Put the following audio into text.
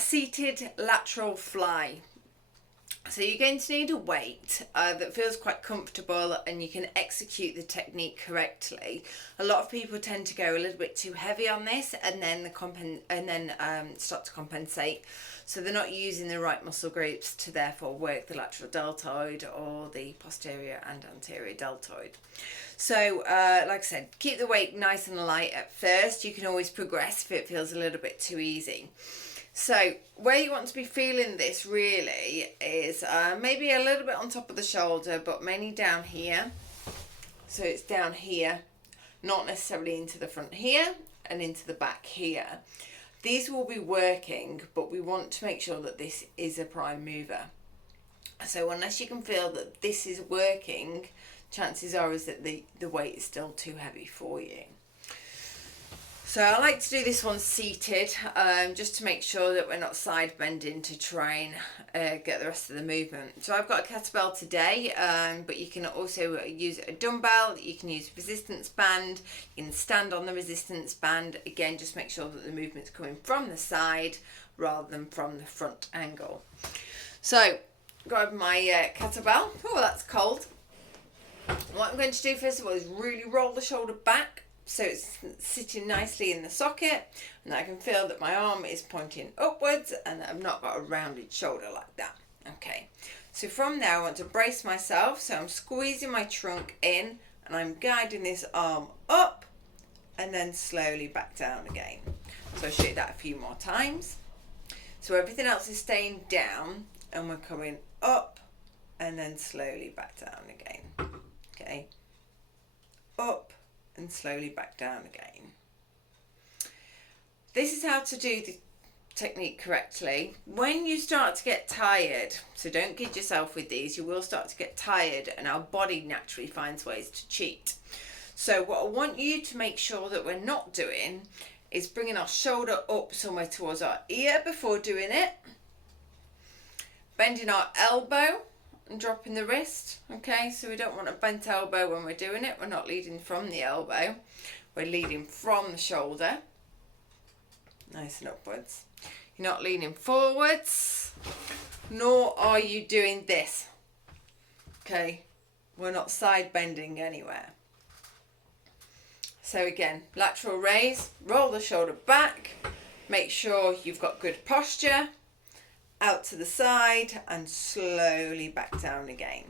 seated lateral fly. So you're going to need a weight that feels quite comfortable and you can execute the technique correctly. A lot of people tend to go a little bit too heavy on this and then start to compensate. So they're not using the right muscle groups to therefore work the lateral deltoid or the posterior and anterior deltoid. So like I said, keep the weight nice and light at first. You can always progress if it feels a little bit too easy. So where you want to be feeling this really is maybe a little bit on top of the shoulder, but mainly down here. So it's down here, not necessarily into the front here and into the back here. These will be working, but we want to make sure that this is a prime mover. So unless you can feel that this is working, chances are is that the weight is still too heavy for you. So I like to do this one seated, just to make sure that we're not side bending to try and get the rest of the movement. So I've got a kettlebell today, but you can also use a dumbbell, you can use a resistance band, you can stand on the resistance band. Again, just make sure that the movement's coming from the side rather than from the front angle. So grab my kettlebell. Oh, that's cold. What I'm going to do first of all is really roll the shoulder back, so it's sitting nicely in the socket, and I can feel that my arm is pointing upwards and I've not got a rounded shoulder like that. Okay, so from there I want to brace myself, so I'm squeezing my trunk in and I'm guiding this arm up and then slowly back down again. So I'll show you that a few more times. So everything else is staying down and we're coming up and then slowly back down again. Okay, up and slowly back down again. This is how to do the technique correctly. When you start to get tired, so don't kid yourself with these, you will start to get tired and our body naturally finds ways to cheat. So what I want you to make sure that we're not doing is bringing our shoulder up somewhere towards our ear before doing it, bending our elbow and dropping the wrist. Okay, so we don't want a bent elbow when we're doing it. We're not leading from the elbow, we're leading from the shoulder, nice and upwards. You're not leaning forwards, nor are you doing this. Okay, we're not side bending anywhere. So again, lateral raise, roll the shoulder back, make sure you've got good posture, out to the side and slowly back down again.